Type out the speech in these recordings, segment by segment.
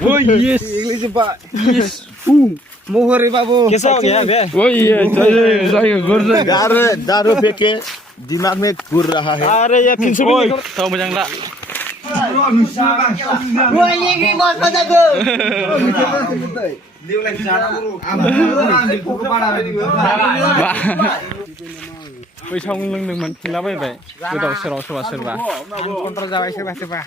Oh yes. English Pak. Yes. Mohori बाबू. कैसा हो गया बे? वही है चाहिए गुर दारू पे के दिमाग में घूर रहा है अरे ये 300 भी निकल tahu macam lah. Woi, ini bos padaku. बैसां लोंदोंमोन फैलाबायबाय गोदाव सोराव सोरबा सोरबा कन्ट्रल जाबाय सोरबा सोरबा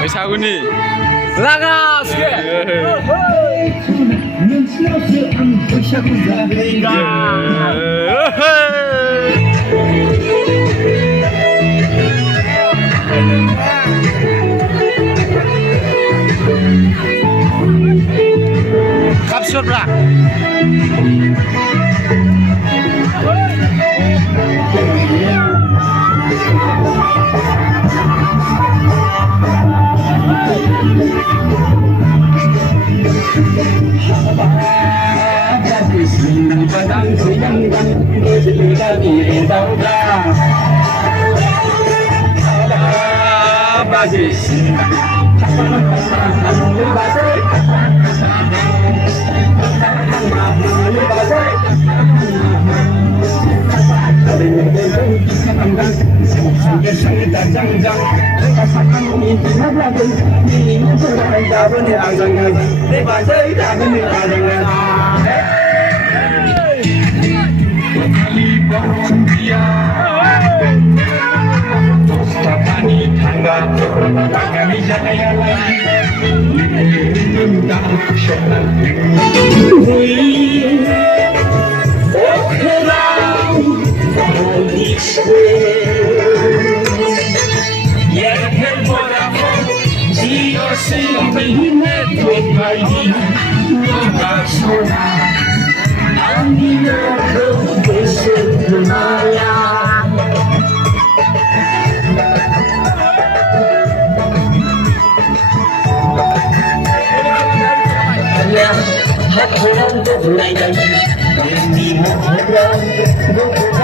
बैसागुनि लागास kapsul bra Hãy subscribe cho kênh Ghiền Mì Gõ để không bỏ lỡ những video hấp dẫn.